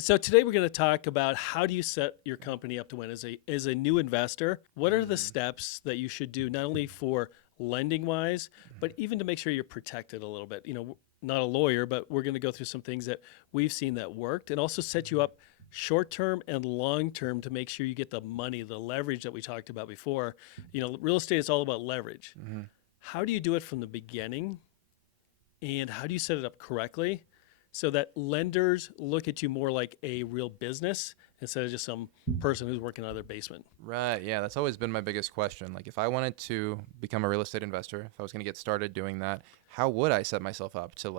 So today we're going to talk about how do you set your company up to win as a new investor? What are the steps that you should do not only for lending wise, but even to make sure you're protected a little bit? Not a lawyer, but we're going to go through some things that we've seen that worked and also set you up short term and long term to make sure you get the money, the leverage that we talked about before. Real estate is all about leverage. How do you do it from the beginning? And how do you set it up correctly so that lenders look at you more like a real business instead of just some person who's working out of their basement? Right. Yeah. That's always been my biggest question. Like, if I wanted to become a real estate investor, if I was going to get started doing that, how would I set myself up to,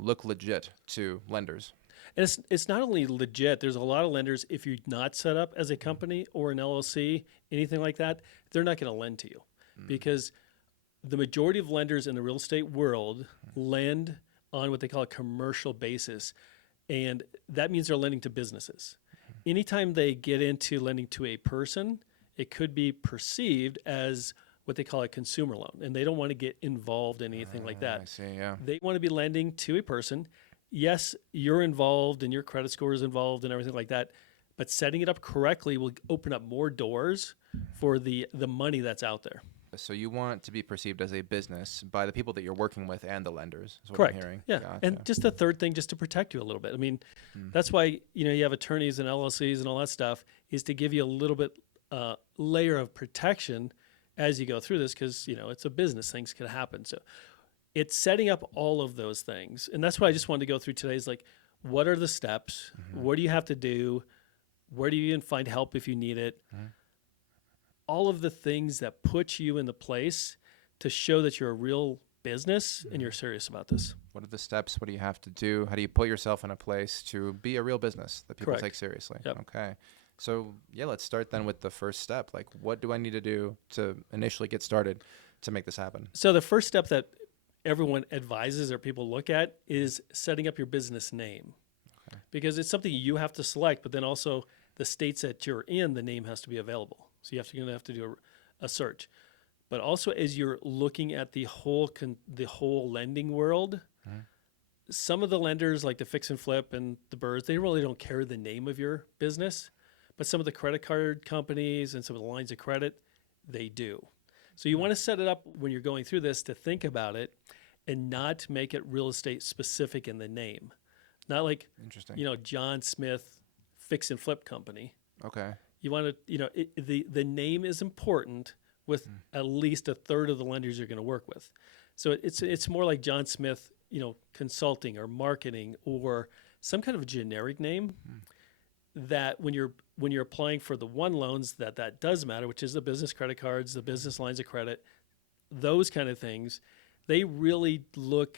look legit to lenders? And it's not only legit. There's a lot of lenders, if you're not set up as a company or an LLC, anything like that, they're not going to lend to you because the majority of lenders in the real estate world lend on what they call a commercial basis. And that means they're lending to businesses. Anytime they get into lending to a person, it could be perceived as what they call a consumer loan. And they don't want to get involved in anything like that. I see. Yeah. They want to be lending to a person. Yes, you're involved and your credit score is involved and everything like that. But setting it up correctly will open up more doors for the money that's out there. So you want to be perceived as a business by the people that you're working with and the lenders, is what Correct. I'm hearing. Yeah. Gotcha. And just a third thing, just to protect you a little bit. I mean, that's why, you have attorneys and LLCs and all that stuff is to give you a little bit layer of protection as you go through this because, it's a business. Things can happen. So it's setting up all of those things. And that's why I just wanted to go through today is like, what are the steps? What do you have to do? Where do you even find help if you need it? All of the things that put you in the place to show that you're a real business and you're serious about this. What are the steps? What do you have to do? How do you put yourself in a place to be a real business that people Correct. take seriously? Yep. Okay. So let's start then with the first step. Like, what do I need to do to initially get started to make this happen? So the first step that everyone advises or people look at is setting up your business name. Okay. Because it's something you have to select, but then also the states that you're in, the name has to be available. So you're going to have to do a search. But also as you're looking at the whole lending world, some of the lenders like the fix and flip and the birds, they really don't care the name of your business. But some of the credit card companies and some of the lines of credit, they do. So you want to set it up when you're going through this to think about it and not make it real estate specific in the name. Not like, Interesting. John Smith Fix and Flip Company. Okay. You want to, the name is important with at least a third of the lenders you're going to work with. So it's more like John Smith, consulting or marketing or some kind of generic name that when you're applying for the one loans that does matter, which is the business credit cards, the business lines of credit, those kind of things, they really look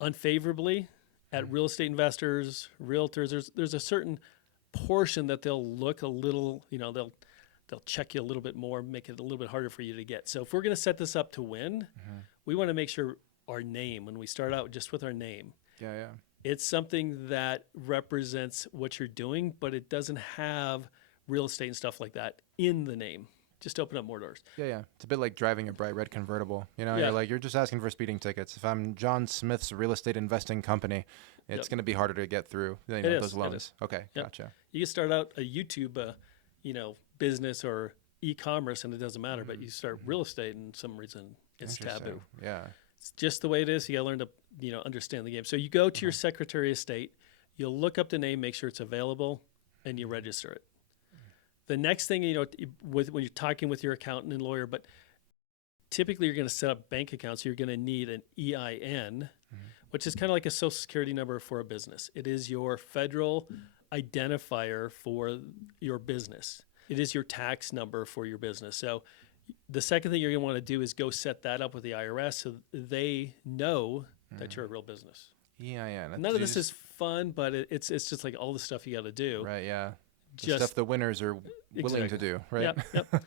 unfavorably at real estate investors, realtors. There's a certain portion that they'll look a little, they'll check you a little bit more, make it a little bit harder for you to get. So if we're going to set this up to win, we want to make sure our name, when we start out just with our name, it's something that represents what you're doing, but it doesn't have real estate and stuff like that in the name. Just to open up more doors. Yeah. It's a bit like driving a bright red convertible. Yeah. You're just asking for speeding tickets. If I'm John Smith's real estate investing company, it's going to be harder to get through those loans. Okay, Yep. gotcha. You can start out a YouTube, business or e-commerce, and it doesn't matter. But you start real estate, and some reason it's Interesting. taboo. Yeah. It's just the way it is. You got to learn to, understand the game. So you go to your Secretary of State, you'll look up the name, make sure it's available, and you register it. The next thing, when you're talking with your accountant and lawyer, but typically you're going to set up bank accounts. You're going to need an EIN, which is kind of like a social security number for a business. It is your federal identifier for your business. It is your tax number for your business. So the second thing you're going to want to do is go set that up with the IRS so they know that you're a real business. EIN. None of this is fun, but it's just like all the stuff you got to do. Right, yeah. The Just stuff the winners are willing to do, right? Yep.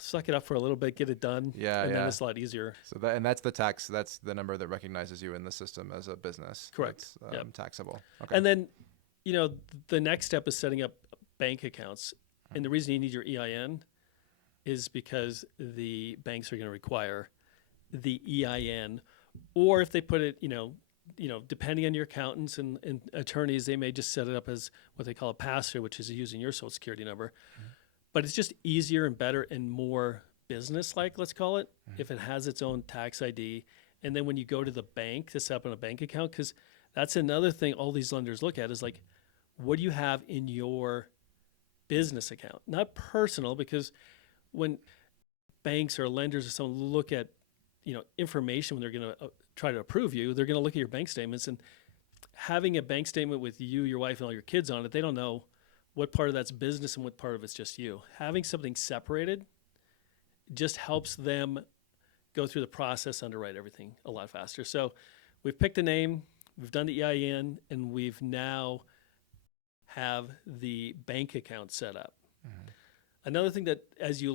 Suck it up for a little bit, get it done. Yeah, and yeah. then it's a lot easier. So that's the number that recognizes you in the system as a business. Correct. That's taxable. Okay. And then, the next step is setting up bank accounts. And the reason you need your EIN is because the banks are going to require the EIN, or if they put it, depending on your accountants and attorneys, they may just set it up as what they call a pass-through, which is using your social security number. But it's just easier and better and more business-like, let's call it, if it has its own tax ID. And then when you go to the bank to set up a bank account, because that's another thing all these lenders look at is like, what do you have in your business account? Not personal, because when banks or lenders or someone look at, information when they're going to try to approve you, they're going to look at your bank statements, and having a bank statement with you, your wife, and all your kids on it, they don't know what part of that's business and what part of it's just you. Having something separated just helps them go through the process, underwrite everything a lot faster. So we've picked a name, we've done the EIN, and we've now have the bank account set up. Another thing that as you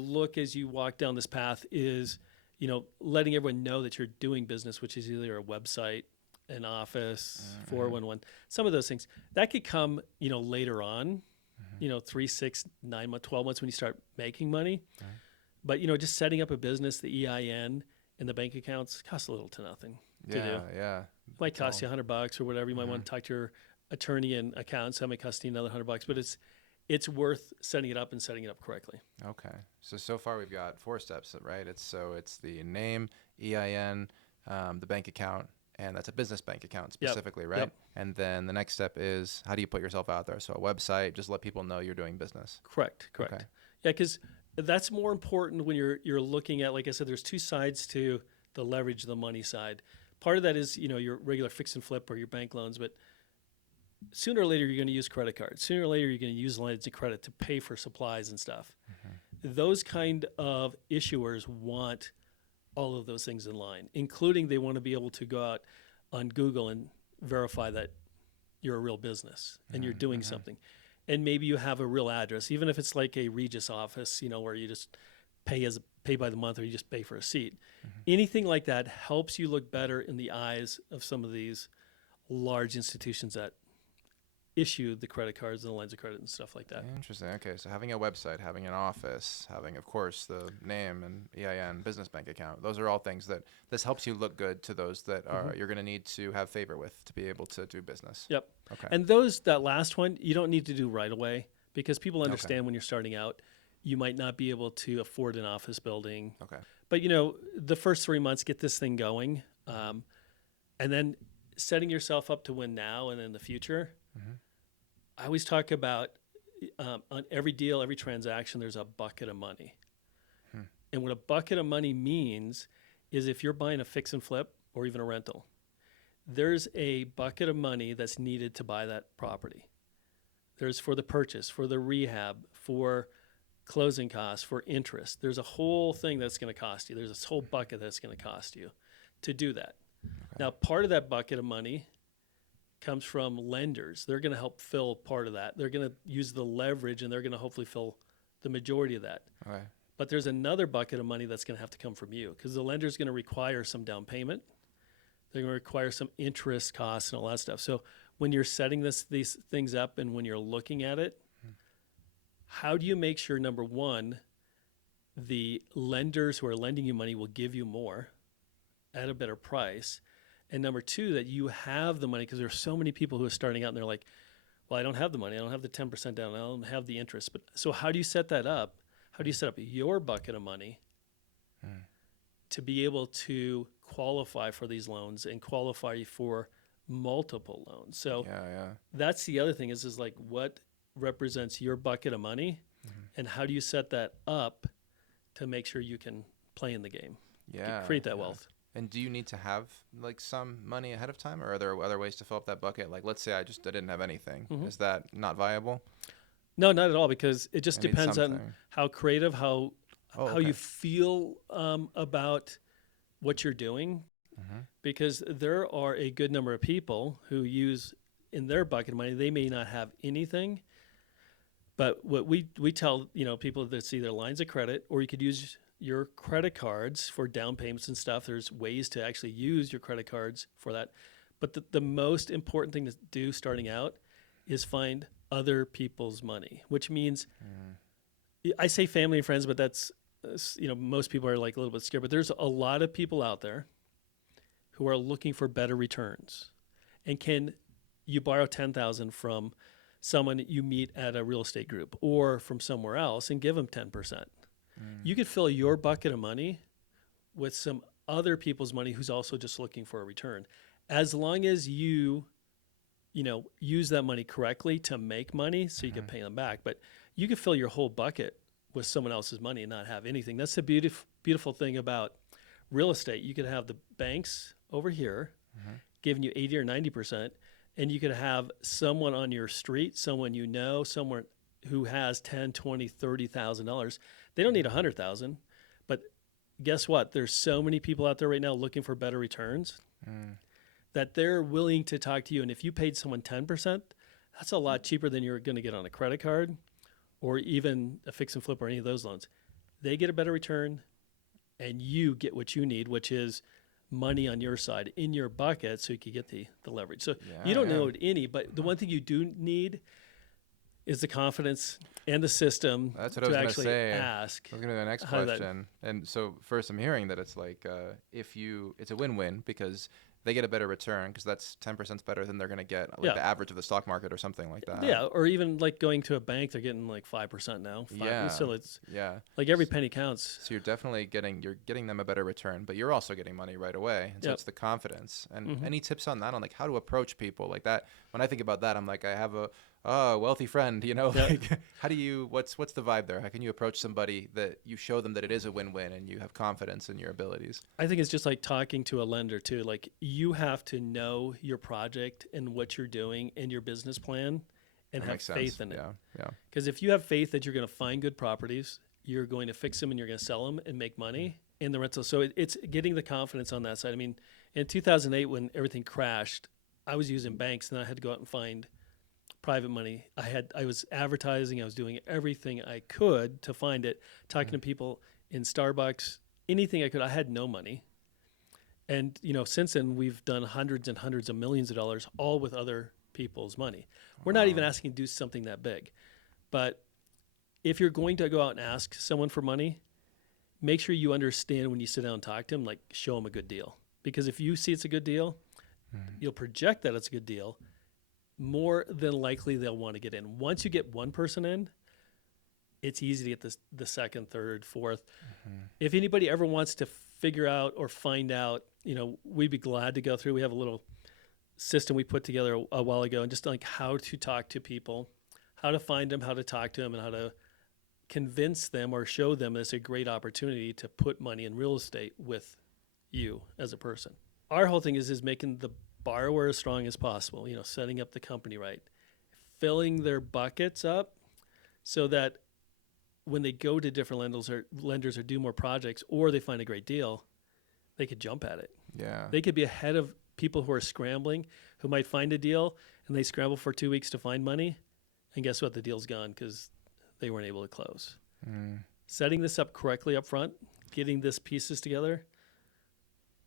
walk down this path is, letting everyone know that you're doing business, which is either a website, an office, 411, some of those things. That could come, later on, 3, 6, 9 months, 12 months when you start making money. But, just setting up a business, the EIN and the bank accounts costs a little to nothing to do. Yeah. It might cost you $100 or whatever. You might want to talk to your attorney and accountants. That might cost you another $100, but it's worth setting it up and setting it up correctly. Okay. So far we've got 4 steps, right? It's the name, EIN, the bank account, and that's a business bank account specifically, right? Yep. And then the next step is, how do you put yourself out there? So a website, just let people know you're doing business. Correct. Okay. Yeah, because that's more important when you're looking at, like I said, there's 2 sides to the leverage, the money side. Part of that is, your regular fix and flip or your bank loans, but sooner or later you're going to use credit cards. Sooner or later you're going to use lines of credit to pay for supplies and stuff. Those kind of issuers want all of those things in line, including they want to be able to go out on Google and verify that you're a real business and you're doing something. And maybe you have a real address, even if it's like a Regis office, where you just pay by the month or you just pay for a seat. Anything like that helps you look better in the eyes of some of these large institutions that issue the credit cards and the lines of credit and stuff like that. Interesting. Okay, so having a website, having an office, having, of course, the name and EIN, business bank account, those are all things that this helps you look good to those that are you're going to need to have favor with to be able to do business. Yep. Okay. And that last one, you don't need to do right away, because people understand when you're starting out, you might not be able to afford an office building. Okay. But, the first 3 months, get this thing going. And then setting yourself up to win now and in the future. I always talk about on every deal, every transaction, there's a bucket of money. And what a bucket of money means is if you're buying a fix and flip or even a rental, there's a bucket of money that's needed to buy that property. There's for the purchase, for the rehab, for closing costs, for interest. There's a whole thing that's going to cost you. There's this whole bucket that's going to cost you to do that. Now, part of that bucket of money comes from lenders. They're going to help fill part of that. They're going to use the leverage, and they're going to hopefully fill the majority of that. Okay. But there's another bucket of money that's going to have to come from you, because the lender's going to require some down payment. They're going to require some interest costs and all that stuff. So when you're setting these things up and when you're looking at it, how do you make sure, number one, the lenders who are lending you money will give you more at a better price? And number two, that you have the money, because there are so many people who are starting out and they're like, well, I don't have the money. I don't have the 10% down. I don't have the interest. But so how do you set that up? How do you set up your bucket of money to be able to qualify for these loans and qualify for multiple loans? So that's the other thing is like, what represents your bucket of money, and how do you set that up to make sure you can play in the game, create that wealth? And do you need to have like some money ahead of time, or are there other ways to fill up that bucket? Like, let's say I didn't have anything. Is that not viable? No, not at all, because it just depends on how creative, how you feel about what you're doing. Because there are a good number of people who use in their bucket of money, they may not have anything. But what we tell people, that's either lines of credit, or you could use your credit cards for down payments and stuff. There's ways to actually use your credit cards for that. But the most important thing to do starting out is find other people's money, which means I say family and friends, but that's, most people are like a little bit scared. But there's a lot of people out there who are looking for better returns. And can you borrow 10,000 from someone you meet at a real estate group or from somewhere else and give them 10%? You could fill your bucket of money with some other people's money who's also just looking for a return. As long as you use that money correctly to make money so you can pay them back. But you could fill your whole bucket with someone else's money and not have anything. That's the beautiful thing about real estate. You could have the banks over here giving you 80 or 90%, and you could have someone on your street, someone you know, someone who has $10, $20, $30,000. They don't need 100,000, but guess what? There's so many people out there right now looking for better returns that they're willing to talk to you. And if you paid someone 10%, that's a lot cheaper than you're going to get on a credit card or even a fix and flip or any of those loans. They get a better return and you get what you need, which is money on your side in your bucket so you can get the leverage. So you don't know any, but the one thing you do need is the confidence and the system That's what I to was going to actually say. ask. I was going to the next how that- question. And so first I'm hearing that it's like it's a win-win because they get a better return because that's 10% better than they're going to get like the average of the stock market or something like that. Yeah, or even like going to a bank, they're getting like 5% now. Yeah. So it's Yeah. like every penny counts. So you're definitely getting them a better return, but you're also getting money right away. And so it's the confidence. And any tips on that, on like how to approach people like that? When I think about that, I'm like, I have a wealthy friend, like how do you, what's the vibe there? How can you approach somebody that you show them that it is a win-win and you have confidence in your abilities? I think it's just like talking to a lender too. Like you have to know your project and what you're doing and your business plan and That have makes faith sense. in it. Yeah. Because if you have faith that you're going to find good properties, you're going to fix them and you're going to sell them and make money in the rental. So it's getting the confidence on that side. I mean, in 2008, when everything crashed, I was using banks and I had to go out and find private money. I was advertising. I was doing everything I could to find it, talking to people in Starbucks, anything I could. I had no money. And, since then we've done hundreds and hundreds of millions of dollars, all with other people's money. We're not even asking to do something that big. But if you're going to go out and ask someone for money, make sure you understand when you sit down and talk to them, like show them a good deal. Because if you see it's a good deal, you'll project that it's a good deal. More than likely they'll want to get in. Once you get one person in, it's easy to get the second, third, fourth. If anybody ever wants to figure out or find out, we'd be glad to go through. We have a little system we put together a while ago, and just like how to talk to people, how to find them, how to talk to them, and how to convince them or show them it's a great opportunity to put money in real estate with you as a person. Our whole thing is making the borrower as strong as possible, setting up the company right, filling their buckets up so that when they go to different lenders or do more projects or they find a great deal, they could jump at it. Yeah. They could be ahead of people who are scrambling, who might find a deal and they scramble for 2 weeks to find money. And guess what? The deal's gone because they weren't able to close. Setting this up correctly up front, getting this pieces together,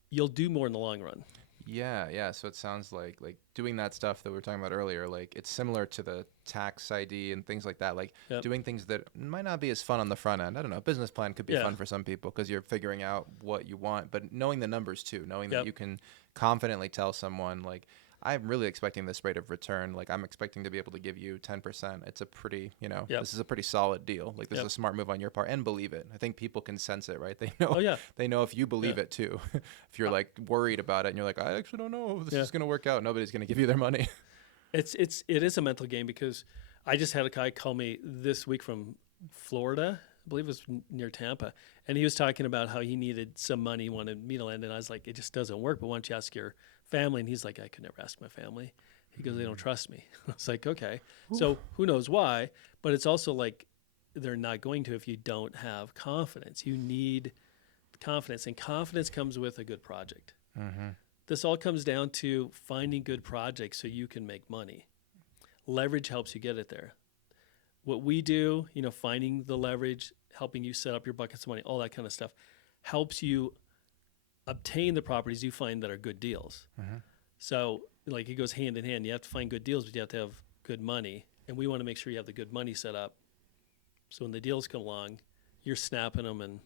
you'll do more in the long run. Yeah. So it sounds like doing that stuff that we were talking about earlier, like it's similar to the tax ID and things like that, like doing things that might not be as fun on the front end. I don't know. Business plan could be fun for some people because you're figuring out what you want, but knowing the numbers too, knowing that you can confidently tell someone like, I'm really expecting this rate of return. Like I'm expecting to be able to give you 10%. It's a pretty, this is a pretty solid deal. Like this is a smart move on your part and believe it. I think people can sense it, right? They know, they know if you believe it too. If you're like worried about it and you're like, I actually don't know if this is going to work out. Nobody's going to give you their money. It is a mental game because I just had a guy call me this week from Florida. I believe it was near Tampa. And he was talking about how he needed some money, he wanted me to lend. And I was like, it just doesn't work. But why don't you ask your family? And he's like, I could never ask my family. He goes, they don't trust me. I was like, okay. So who knows why? But it's also like they're not going to if you don't have confidence. You need confidence. And confidence comes with a good project. This all comes down to finding good projects so you can make money. Leverage helps you get it there. What we do, finding the leverage, helping you set up your buckets of money, all that kind of stuff, helps you obtain the properties you find that are good deals. So like it goes hand in hand. You have to find good deals, but you have to have good money. And we want to make sure you have the good money set up. So when the deals come along, you're snapping them and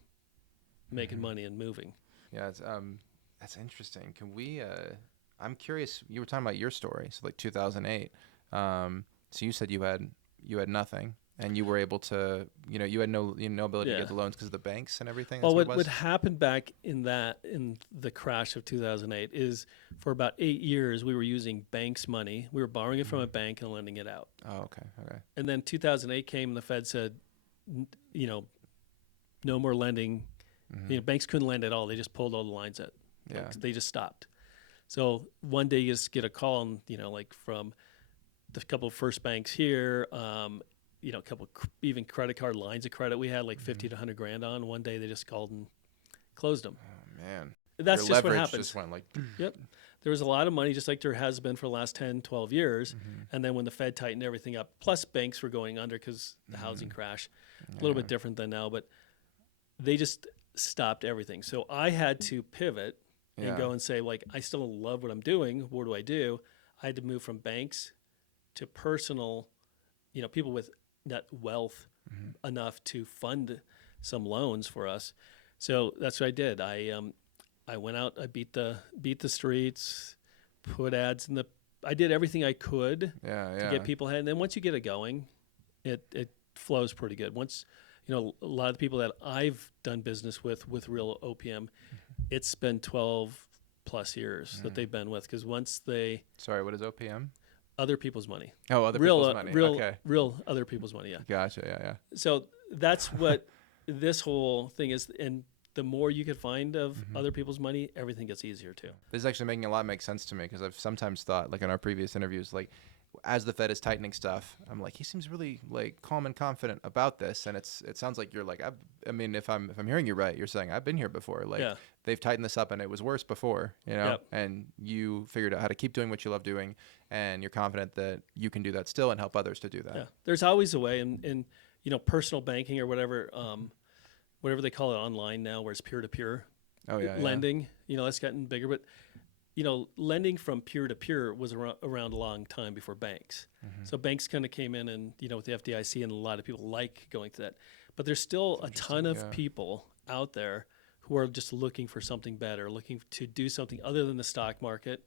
making money and moving. Yeah, it's, that's interesting. Can we, I'm curious. You were talking about your story, so like 2008. So you said you had nothing, and you were able to, you had no ability to Yeah. get the loans because of the banks and everything. Well, That's what it what was. happened back in the crash of 2008 is for about 8 years we were using banks' money. We were borrowing it from a bank and lending it out. Oh, okay, okay. And then 2008 came and the Fed said, you know, no more lending. Banks couldn't lend at all. They just pulled all the lines out. Yeah. They just stopped. So one day you just get a call, and like from the couple of first banks here, a couple even credit card lines of credit we had like 50 to 100 grand on. One day they just called and closed them. Oh man. That's Your just what leverage happens. just went like. Yep. There was a lot of money, just like there has been for the last 10, 12 years. And then when the Fed tightened everything up, plus banks were going under because the housing crash, a little bit different than now, but they just stopped everything. So I had to pivot and Yeah. go and say, like, I still love what I'm doing. What do I do? I had to move from banks to personal, people with net wealth enough to fund some loans for us. So that's what I did. I went out, I beat the streets, put ads I did everything I could Yeah, to yeah. get people ahead. And then once you get it going, it flows pretty good. Once, a lot of the people that I've done business with real OPM, it's been 12 plus years that they've been with, because once Sorry, what is OPM? other people's money, Oh, other real, people's money. real, Okay. real other people's money. Yeah. Gotcha. Yeah, yeah. So that's what this whole thing is. And the more you can find of other people's money, everything gets easier too. This is actually making a lot make sense to me, because I've sometimes thought, like in our previous interviews, like as the Fed is tightening stuff, I'm like, he seems really like calm and confident about this, and it sounds like you're like, I mean, if I'm hearing you right, you're saying I've been here before. Like Yeah. they've tightened this up, and it was worse before, Yep. and you figured out how to keep doing what you love doing, and you're confident that you can do that still and help others to do that. Yeah. There's always a way, in personal banking or whatever, whatever they call it online now, where it's peer-to-peer Oh yeah. lending. That's gotten bigger, but lending from peer to peer was around a long time before banks. So banks kind of came in, and with the FDIC, and a lot of people like going to that. But there's still a ton of yeah. people out there who are just looking for something better, looking to do something other than the stock market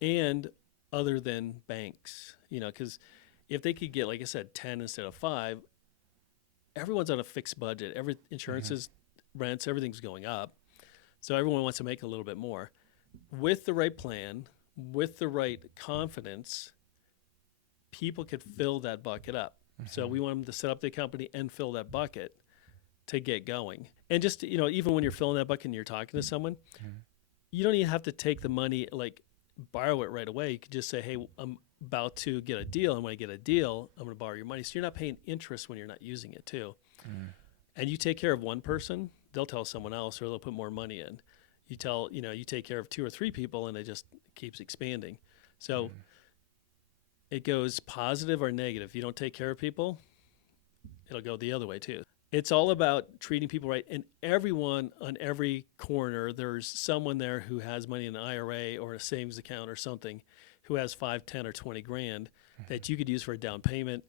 and other than banks. Because if they could get, like I said, 10 instead of 5, everyone's on a fixed budget. Every insurances, rents, everything's going up. So everyone wants to make a little bit more. With the right plan, with the right confidence, people could fill that bucket up. So we want them to set up the company and fill that bucket to get going. And just, even when you're filling that bucket and you're talking to someone, you don't even have to take the money, like borrow it right away. You could just say, hey, I'm about to get a deal. And when I get a deal, I'm going to borrow your money. So you're not paying interest when you're not using it too. And you take care of one person, they'll tell someone else, or they'll put more money in. You take care of 2 or 3 people, and it just keeps expanding. So it goes positive or negative. If you don't take care of people, it'll go the other way too. It's all about treating people right. And everyone on every corner, there's someone there who has money in an IRA or a savings account or something, who has 5, 10, or 20 grand that you could use for a down payment,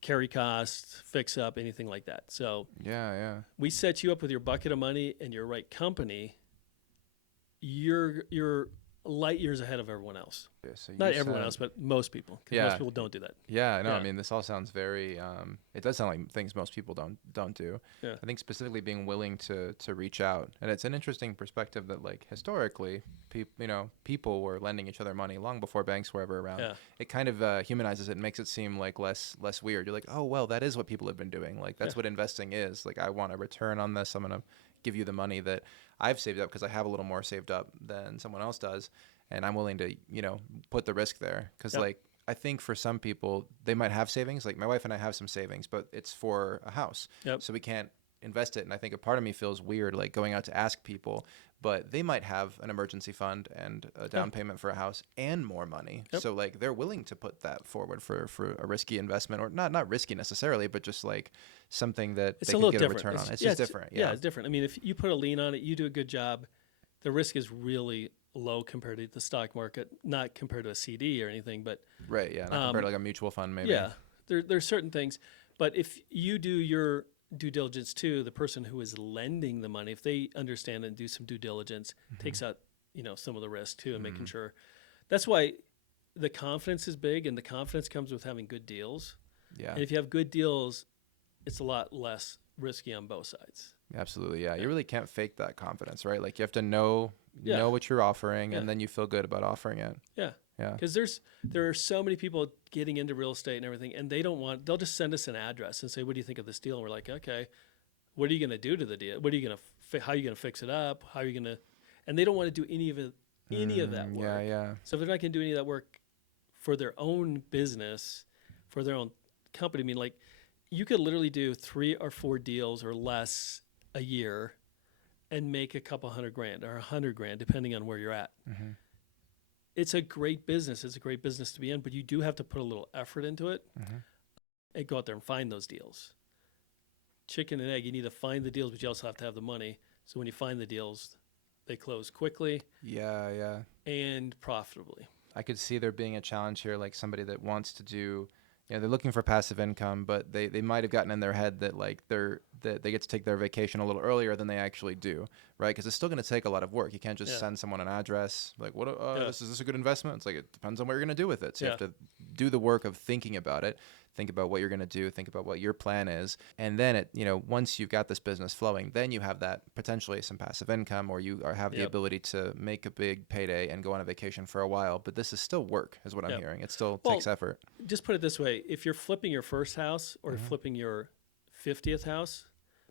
carry costs, fix up, anything like that. So Yeah. we set you up with your bucket of money and your right company. You're light years ahead of everyone else. Yeah, so Not you everyone said- else, but most people. 'Cause Yeah. most people don't do that. Yeah, no, I Yeah. mean, this all sounds very. It does sound like things most people don't do. Yeah. I think specifically being willing to reach out, and it's an interesting perspective that, like, historically, people were lending each other money long before banks were ever around. Yeah. It kind of humanizes it and makes it seem like less weird. You're like, oh well, that is what people have been doing. Like that's Yeah. what investing is. Like I want a return on this. I'm gonna give you the money that I've saved up because I have a little more saved up than someone else does, and I'm willing to put the risk there because Yep. like. I think for some people, they might have savings. Like my wife and I have some savings, but it's for a house. Yep. So we can't invest it. And I think a part of me feels weird, like going out to ask people, but they might have an emergency fund and a down payment for a house and more money. Yep. So like they're willing to put that forward for a risky investment, or not risky necessarily, but just like something that It's they a could little get different. a return on. It's just different. Yeah, it's different. I mean, if you put a lien on it, you do a good job, the risk is really low compared to the stock market, not compared to a CD or anything, but Right. Yeah. Not compared to like a mutual fund, maybe. yeah, there's certain things. But if you do your due diligence too, the person who is lending the money, if they understand and do some due diligence, takes out some of the risk too, and making sure. That's why the confidence is big, and the confidence comes with having good deals. Yeah. And if you have good deals, it's a lot less risky on both sides. Absolutely. Yeah. You really can't fake that confidence, right? Like you have to know Yeah. what you're offering, Yeah. and then you feel good about offering it. Yeah. Yeah. Because there are so many people getting into real estate and everything, and they'll just send us an address and say, what do you think of this deal? And we're like, okay, what are you going to do to the deal? What are you going to, how are you going to fix it up? How are you going to, and they don't want to do any of that work. Yeah. Yeah. So if they're not going to do any of that work for their own business, for their own company, I mean, like you could literally do 3 or 4 deals or less a year and make a couple $100,000 or $100,000, depending on where you're at. Mm-hmm. It's a great business. It's a great business to be in, but you do have to put a little effort into it and go out there and find those deals. Chicken and egg, you need to find the deals, but you also have to have the money. So when you find the deals, they close quickly Yeah. Yeah. and profitably. I could see there being a challenge here, like somebody that wants to do, they're looking for passive income, but they might have gotten in their head that like that they get to take their vacation a little earlier than they actually do, right? Because it's still going to take a lot of work. You can't just send someone an address like, what? Is this a good investment? It's like it depends on what you're going to do with it. So you have to do the work of thinking about it. Think about what you're going to do. Think about what your plan is, and then once you've got this business flowing, then you have that potentially some passive income, or you have the ability to make a big payday and go on a vacation for a while. But this is still work, is what I'm hearing. It still takes effort. Just put it this way: if you're flipping your first house or flipping your 50th house,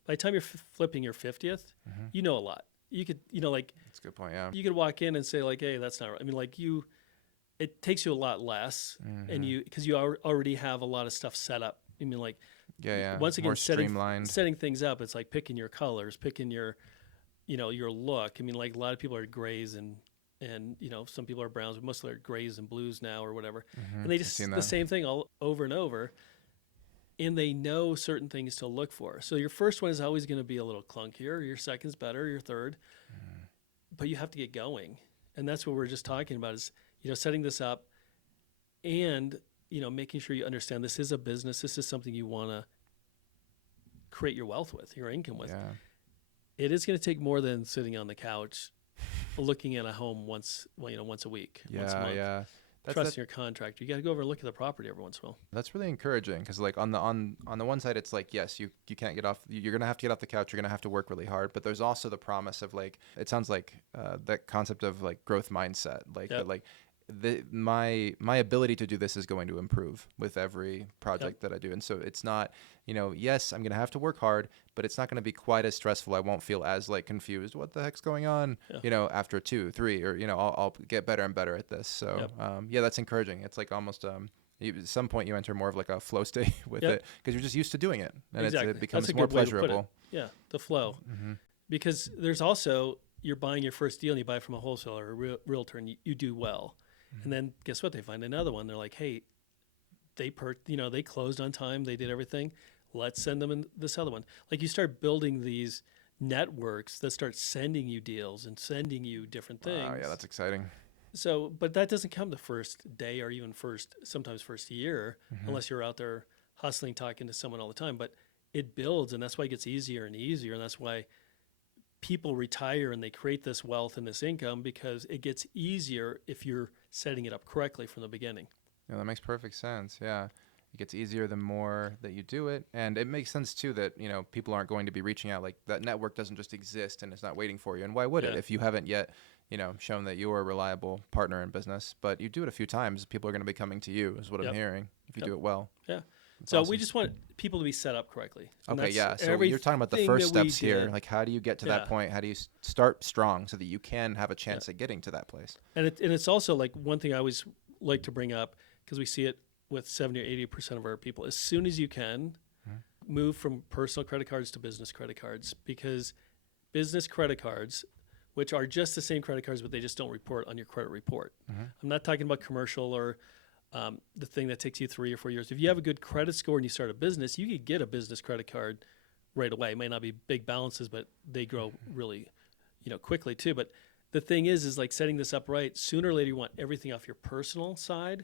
by the time you're flipping your 50th, you know a lot. You could, That's a good point. Yeah. you could walk in and say like, hey, that's not right. I mean, like it takes you a lot less, and because you already have a lot of stuff set up. I mean, like, once again, more streamlined. setting things up. It's like picking your colors, picking your, your look. I mean, like a lot of people are grays and some people are browns, but most of them are grays and blues now or whatever. And they just the same thing all over and over. And they know certain things to look for. So your first one is always going to be a little clunkier. Your second's better. Your third, but you have to get going. And that's what we're just talking about is, setting this up and, making sure you understand this is a business. This is something you want to create your wealth with, your income with. Yeah. It is going to take more than sitting on the couch looking at a home once a week, once a month. Yeah. Trusting your contractor. You got to go over and look at the property every once in a while. That's really encouraging because, like, on the one side, it's like, yes, you can't get off. You're gonna have to get off the couch. You're gonna have to work really hard. But there's also the promise of like, it sounds like that concept of like growth mindset, like that, like my ability to do this is going to improve with every project that I do. And so it's not, yes, I'm gonna have to work hard, but it's not gonna be quite as stressful. I won't feel as like confused. What the heck's going on? After 2, 3, or I'll get better and better at this. So that's encouraging. It's like almost at some point you enter more of like a flow state with it because you're just used to doing it, and it becomes more pleasurable. Yeah, the flow. Because there's also, you're buying your first deal and you buy it from a wholesaler or a realtor and you do well. And then guess what? They find another one. They're like, hey, they closed on time. They did everything. Let's send them in this other one. Like you start building these networks that start sending you deals and sending you different things. Wow, yeah, that's exciting. So, but that doesn't come the first day or even sometimes first year, unless you're out there hustling, talking to someone all the time. But it builds, and that's why it gets easier and easier. And that's why people retire and they create this wealth and this income, because it gets easier if you're setting it up correctly from the beginning. Yeah, that makes perfect sense. Yeah. It gets easier the more that you do it. And it makes sense too that, people aren't going to be reaching out. Like that network doesn't just exist and it's not waiting for you. And why would it if you haven't yet, shown that you're a reliable partner in business? But you do it a few times, people are going to be coming to you, is what I'm hearing, if you do it well. Yeah. That's so awesome. we just want people to be set up correctly. Okay, yeah. So you're talking about the first steps here. Like, how do you get to that point? How do you start strong so that you can have a chance at getting to that place? And it's also like one thing I always like to bring up, because we see it with 70 or 80% of our people. As soon as you can, move from personal credit cards to business credit cards, because business credit cards, which are just the same credit cards, but they just don't report on your credit report. I'm not talking about commercial or the thing that takes you 3 or 4 years. If you have a good credit score and you start a business, you could get a business credit card right away. It might not be big balances, but they grow really, quickly too. But the thing is like setting this up right, sooner or later you want everything off your personal side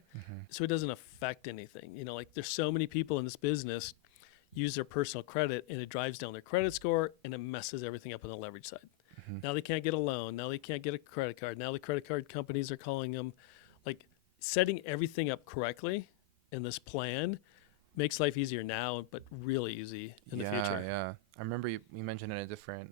so it doesn't affect anything. Like there's so many people in this business use their personal credit and it drives down their credit score and it messes everything up on the leverage side. Now they can't get a loan. Now they can't get a credit card. Now the credit card companies are calling them. Like, setting everything up correctly in this plan makes life easier now, but really easy in the future. Yeah. I remember you mentioned in a different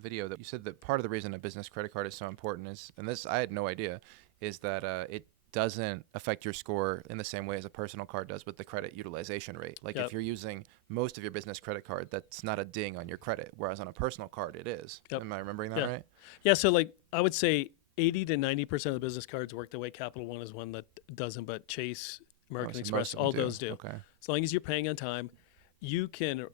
video that you said that part of the reason a business credit card is so important is, and this I had no idea, is that it doesn't affect your score in the same way as a personal card does with the credit utilization rate. Like Yep. if you're using most of your business credit card, that's not a ding on your credit, whereas on a personal card it is. Yep. Am I remembering that Yeah. right? Yeah, so like I would say 80 to 90% of the business cards work the way Capital One is one that doesn't, but Chase, American Oh, so Express, most of them all those do. Okay. As long as you're paying on time, you can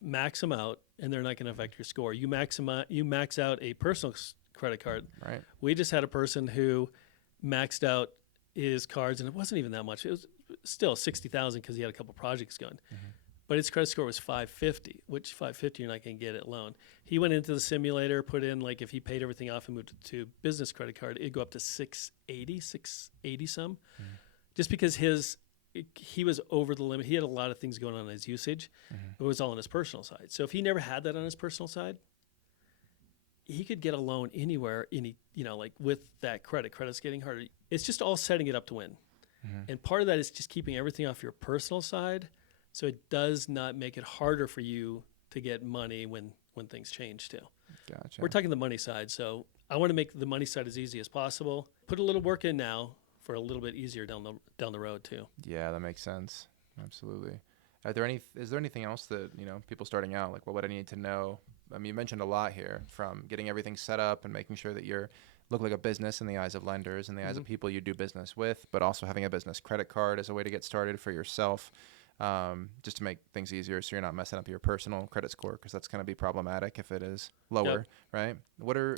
max them out and they're not going to affect your score. You max out a personal credit card. Right. We just had a person who maxed out his cards, and it wasn't even that much. It was still 60,000 because he had a couple projects going. But his credit score was 550, which 550 you're not going to get at loan. He went into the simulator, put in, like, if he paid everything off and moved to business credit card, it'd go up to 680 some, just because he was over the limit. He had a lot of things going on in his usage. It was all on his personal side. So if he never had that on his personal side, he could get a loan anywhere, like with that credit. Credit's getting harder. It's just all setting it up to win. And part of that is just keeping everything off your personal side, so it does not make it harder for you to get money when things change too. Gotcha. We're talking the money side, so I want to make the money side as easy as possible. Put a little work in now for a little bit easier down the road too. Yeah, that makes sense. Absolutely. Is there anything else that, people starting out, like what would I need to know? I mean, you mentioned a lot here, from getting everything set up and making sure that you're look like a business in the eyes of lenders and the eyes of people you do business with, but also having a business credit card as a way to get started for yourself, just to make things easier so you're not messing up your personal credit score, because that's going to be problematic if it is lower, right?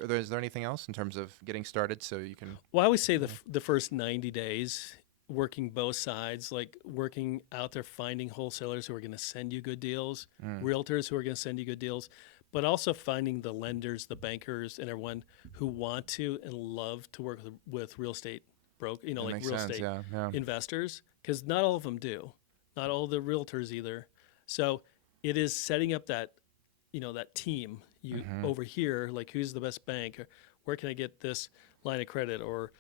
Is there anything else in terms of getting started so you can? Well, I always say the first 90 days, working both sides, like working out there, finding wholesalers who are going to send you good deals, realtors who are going to send you good deals, but also finding the lenders, the bankers, and everyone who want to and love to work with real estate like real estate investors, because not all of them do, not all the realtors either. So it is setting up that, that team over here, like who's the best bank, or where can I get this line of credit, or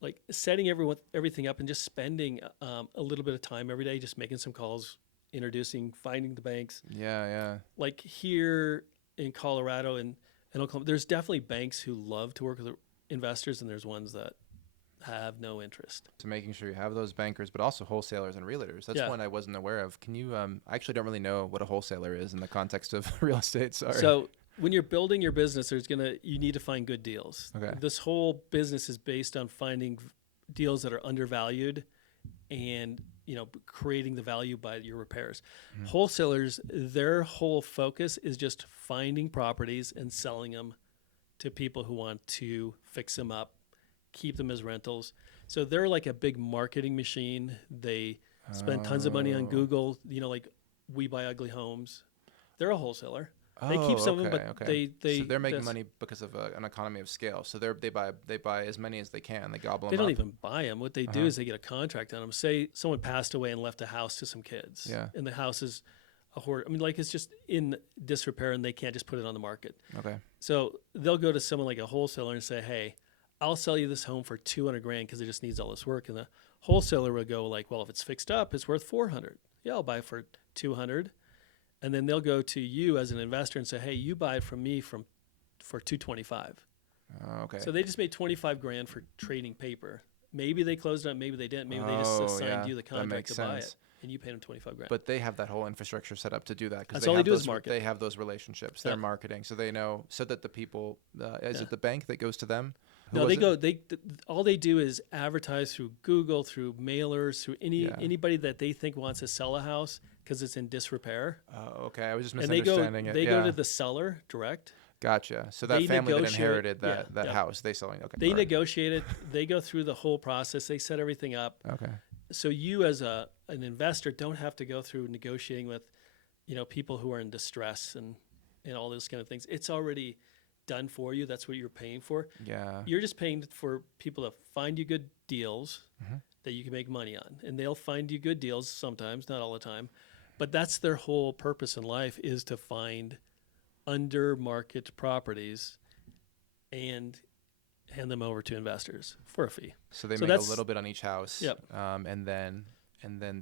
like setting everything up and just spending a little bit of time every day, just making some calls, introducing, finding the banks. Yeah. Like here in Colorado and Oklahoma, there's definitely banks who love to work with investors, and there's ones that have no interest. So making sure you have those bankers, but also wholesalers and realtors. That's one I wasn't aware of. Can you? I actually don't really know what a wholesaler is in the context of real estate. Sorry. So when you're building your business, you need to find good deals. Okay. This whole business is based on finding deals that are undervalued, and creating the value by your repairs. Wholesalers, their whole focus is just finding properties and selling them to people who want to fix them up, keep them as rentals. So they're like a big marketing machine. They spend tons of money on Google, like We Buy Ugly Homes. They're a wholesaler. They keep some of them, but they so they're making money because of an economy of scale. So they buy as many as they can. They gobble them up. They don't even buy them. What they do is they get a contract on them. Say someone passed away and left a house to some kids. Yeah. And the house is it's just in disrepair, and they can't just put it on the market. Okay. So they'll go to someone like a wholesaler and say, "Hey, I'll sell you this home for $200,000 because it just needs all this work." And the wholesaler will go like, "Well, if it's fixed up, it's worth $400,000. Yeah, I'll buy it for $200,000. And then they'll go to you as an investor and say, "Hey, you buy it from me for $225,000. Okay. So they just made $25,000 for trading paper. Maybe they closed it up, maybe they didn't. Maybe they just assigned you the contract to buy it, and you paid them $25,000. But they have that whole infrastructure set up to do that, because That's all they do is market. They have those relationships. They're marketing, so they know, so that the people. Is it the bank that goes to them? No, all they do is advertise through Google, through mailers, through anybody that they think wants to sell a house because it's in disrepair. Oh, okay. I was just And misunderstanding it. They go to the seller direct. Gotcha. So that family that inherited that house, they selling. Okay. They negotiate it. They go through the whole process. They set everything up. Okay. So you as an investor don't have to go through negotiating with, people who are in distress and all those kind of things. It's already done for you. That's what you're paying for. Yeah. You're just paying for people to find you good deals that you can make money on. And they'll find you good deals sometimes, not all the time. But that's their whole purpose in life, is to find under market properties and hand them over to investors for a fee. So they So make a that's- little bit on each house. Yep. And then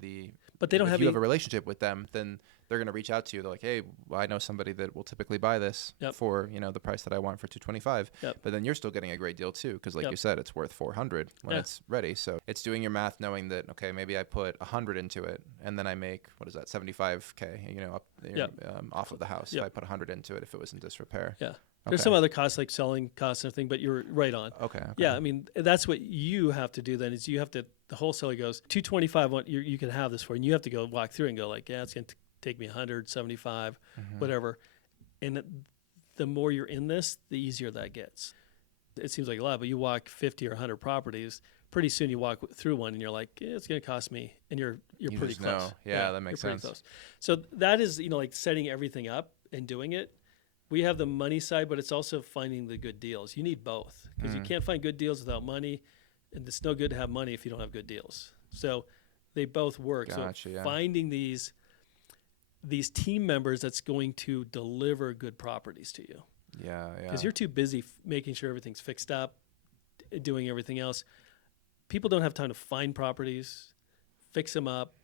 the But they don't if have you any, have a relationship with them, then they're going to reach out to you. They're like, hey, well, I know somebody that will typically buy this Yep. for, the price that I want for 225. Yep. But then you're still getting a great deal too, because like Yep. you said, it's worth 400 when Yeah. it's ready. So it's doing your math, knowing that, okay, maybe I put 100 into it and then I make, what is that, 75K, up Yep. off of the house. Yep. If I put 100 into it, if it was in disrepair. yeah. There's Okay. some other costs like selling costs and everything, but you're right on. Okay. Yeah, I mean that's what you have to do. Then is you have to. The wholesaler goes 225. You can have this for, and you have to go walk through and go like, yeah, it's going to take me 175, Mhm. whatever. And the more you're in this, the easier that gets. It seems like a lot, but you walk 50 or 100 properties. Pretty soon you walk through one and you're like, yeah, it's going to cost me, and you're You pretty just close. know. Yeah, that makes you're pretty sense. close. So that is like setting everything up and doing it. We have the money side, but it's also finding the good deals. You need both because you Mm. can't find good deals without money, and it's no good to have money if you don't have good deals. So they both work. Gotcha, So yeah. finding these team members that's going to deliver good properties to you, Yeah. Yeah. because you're too busy making sure everything's fixed up, doing everything else. People don't have time to find properties, fix them up,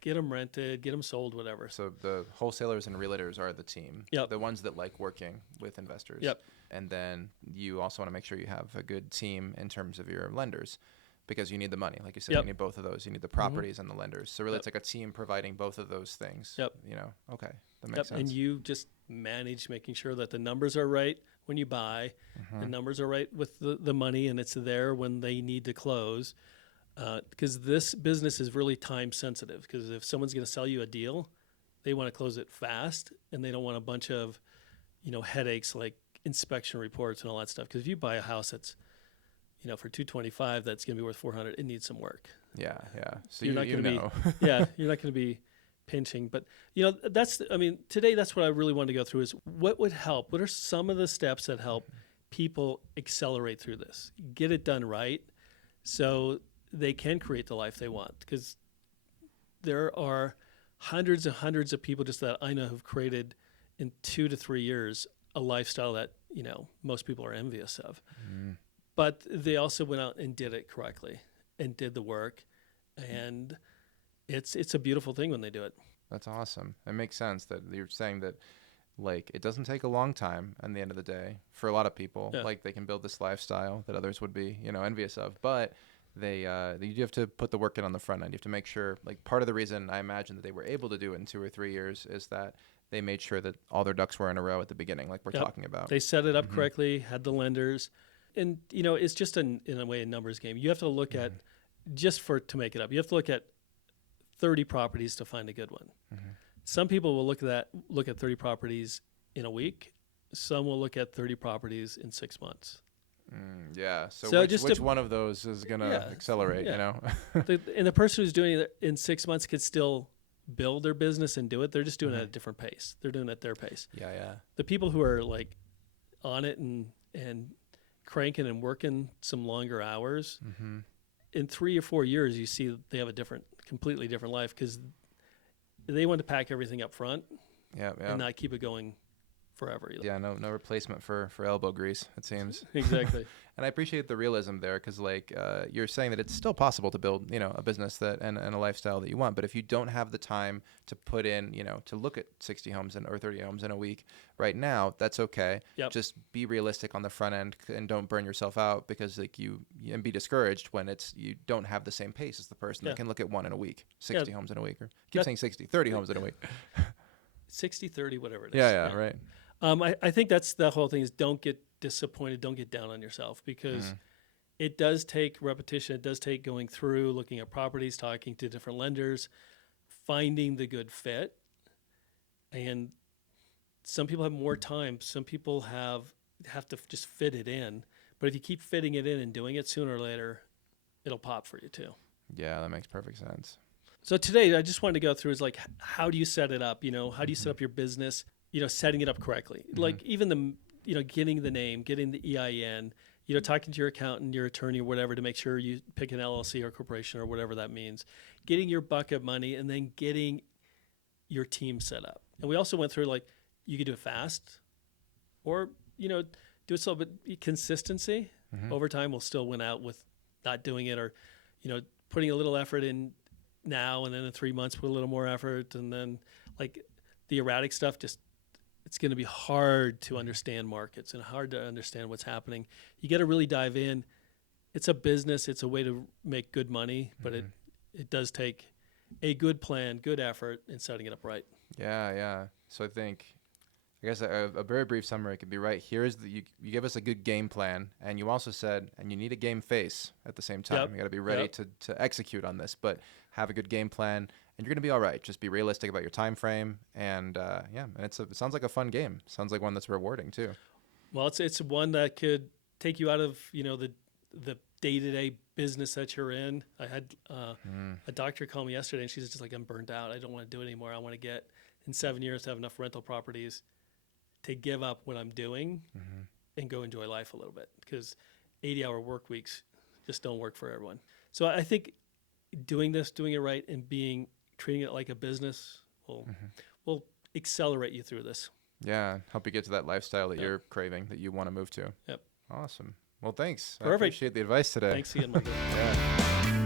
get them rented, get them sold, whatever. So the wholesalers and realtors are the team. Yep. The ones that like working with investors. Yep. And then you also want to make sure you have a good team in terms of your lenders, because you need the money. Like you said, Yep. you need both of those. You need the properties and the lenders. So really Yep. it's like a team providing both of those things. Yep. Okay. That makes Yep. sense. And you just manage making sure that the numbers are right when you buy, Mm-hmm. the numbers are right with the money, and it's there when they need to close. Because this business is really time sensitive. Because if someone's going to sell you a deal, they want to close it fast, and they don't want a bunch of, headaches like inspection reports and all that stuff. Because if you buy a house that's, for 225, that's going to be worth 400. It needs some work. Yeah. So You're you, not you gonna be- know. Yeah, you're not going to be pinching. But today that's what I really wanted to go through is what would help. What are some of the steps that help people accelerate through this, get it done right, so they can create the life they want? Because there are hundreds and hundreds of people just that I know who've created in 2 to 3 years a lifestyle that most people are envious of. Mm. But they also went out and did it correctly and did the work, and it's a beautiful thing when they do it. That's awesome. It makes sense that you're saying that, like, it doesn't take a long time at the end of the day for a lot of people. Yeah. Like, they can build this lifestyle that others would be, envious of. But you have to put the work in on the front end. You have to make sure, like, part of the reason I imagine that they were able to do it in 2 or 3 years is that they made sure that all their ducks were in a row at the beginning, like we're Yep. talking about. They set it up Mhm. correctly, had the lenders, and it's just in a way a numbers game. You have to look at to make it up. You have to look at 30 properties to find a good one. Mhm. Some people will look at 30 properties in a week. Some will look at 30 properties in 6 months. Yeah. So, So which, just which to- one of those is going to Yeah. accelerate, Yeah. And the person who's doing it in 6 months could still build their business and do it. They're just doing it at a different pace. They're doing it at their pace. Yeah. The people who are like on it and cranking and working some longer hours, Mm-hmm. in 3 or 4 years, you see they have a completely different life because they want to pack everything up front Yeah. and not keep it going forever. Yeah, no replacement for elbow grease, it seems. Exactly. And I appreciate the realism there, because you're saying that it's still possible to build, a business that and a lifestyle that you want. But if you don't have the time to put in, to look at 60 homes or 30 homes in a week right now, that's okay. Yep. Just be realistic on the front end and don't burn yourself out, because and be discouraged when you don't have the same pace as the person Yeah. that can look at one in a week, 60 Yeah. homes in a week, or keep That- saying 60, 30 homes in a week. 60, 30, whatever it is. Yeah, right. I think that's the whole thing is don't get disappointed. Don't get down on yourself because it does take repetition. It does take going through, looking at properties, talking to different lenders, finding the good fit. And some people have more time. Some people have to just fit it in. But if you keep fitting it in and doing it, sooner or later, it'll pop for you too. Yeah, that makes perfect sense. So today, I just wanted to go through is like, how do you set it up? How do you set up your business? Setting it up correctly. Like even getting the name, getting the EIN, talking to your accountant, your attorney, or whatever, to make sure you pick an LLC or corporation or whatever that means. Getting your bucket of money, and then getting your team set up. And we also went through like you could do it fast, or do do it slow, but consistency Mhm. over time will still win out with not doing it, or, putting a little effort in now, and then in 3 months put a little more effort, and then like the erratic stuff, just it's going to be hard to understand markets and hard to understand what's happening. You got to really dive in. It's a business. It's a way to make good money, but it does take a good plan, good effort in setting it up right. Yeah, yeah. So I guess a very brief summary could be right. Here's you give us a good game plan, and you also said, and you need a game face at the same time. Yep. You got to be ready Yep. to execute on this, but have a good game plan, and you're gonna be all right. Just be realistic about your time frame, and yeah, and it sounds like a fun game. Sounds like one that's rewarding too. Well, it's one that could take you out of the day-to-day business that you're in. I had a doctor call me yesterday, and she's just like, I'm burned out. I don't want to do it anymore. I want to get in 7 years to have enough rental properties to give up what I'm doing and go enjoy life a little bit, because 80-hour work weeks just don't work for everyone. So I think doing it right, and treating it like a business will accelerate you through this. Yeah, help you get to that lifestyle that Yep. you're craving, that you want to move to. Yep. Awesome. Well, thanks. I Perfect. appreciate the advice today. Thanks again, Michael. Yeah.